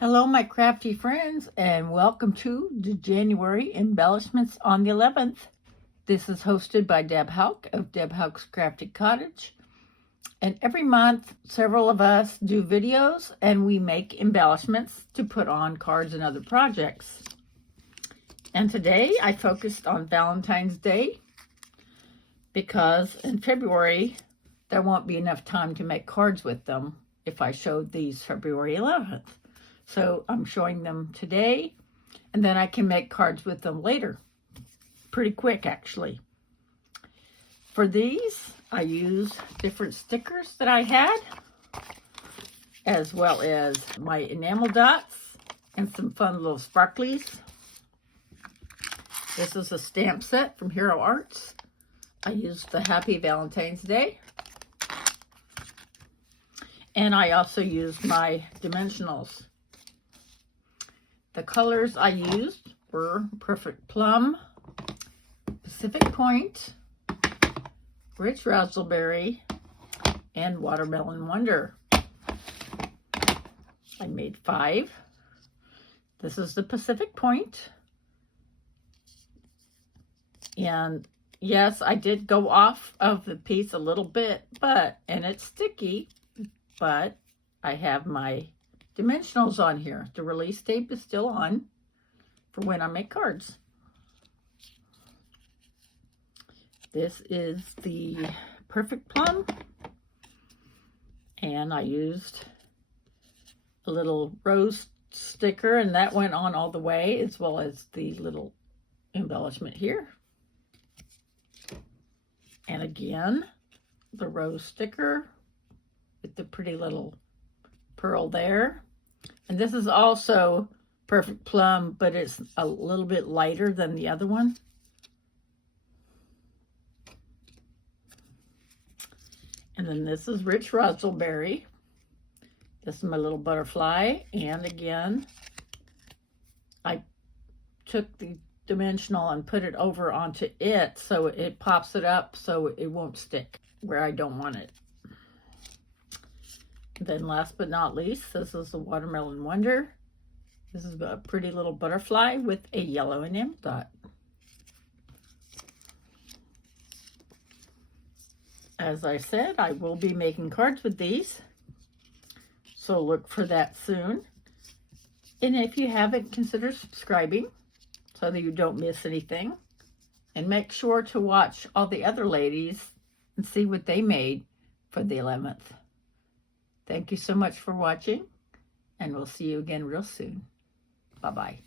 Hello, my crafty friends, and welcome to the January embellishments on the 11th. This is hosted by Deb Houck of debhouckscraftycottage. And every month, several of us do videos and we make embellishments to put on cards and other projects. And today I focused on Valentine's Day because in February there won't be enough time to make cards with them if I showed these February 11th. So I'm showing them today, and then I can make cards with them later. Pretty quick, actually. For these, I use different stickers that I had, as well as my enamel dots and some fun little sparklies. This is a stamp set from Hero Arts. I used the Happy Valentine's Day. And I also used my dimensionals. The colors I used were Perfect Plum, Pacific Point, Rich Raspberry, and Watermelon Wonder. I made 5. This is the Pacific Point. And yes, I did go off of the piece a little bit, and it's sticky, but I have my dimensionals on here. The release tape is still on for when I make cards. This is the Perfect Plum, and I used a little rose sticker, and that went on all the way, as well as the little embellishment here. And again, the rose sticker with the pretty little pearl there. And this is also Perfect Plum, but it's a little bit lighter than the other one. And then this is Rich Raspberry. This is my little butterfly. And again, I took the dimensional and put it over onto it so it pops it up so it won't stick where I don't want it. Then last but not least, this is the Watermelon Wonder. This is a pretty little butterfly with a yellow enamel dot. As I said, I will be making cards with these, so look for that soon. And if you haven't, consider subscribing so that you don't miss anything. And make sure to watch all the other ladies and see what they made for the 11th. Thank you so much for watching, and we'll see you again real soon. Bye-bye.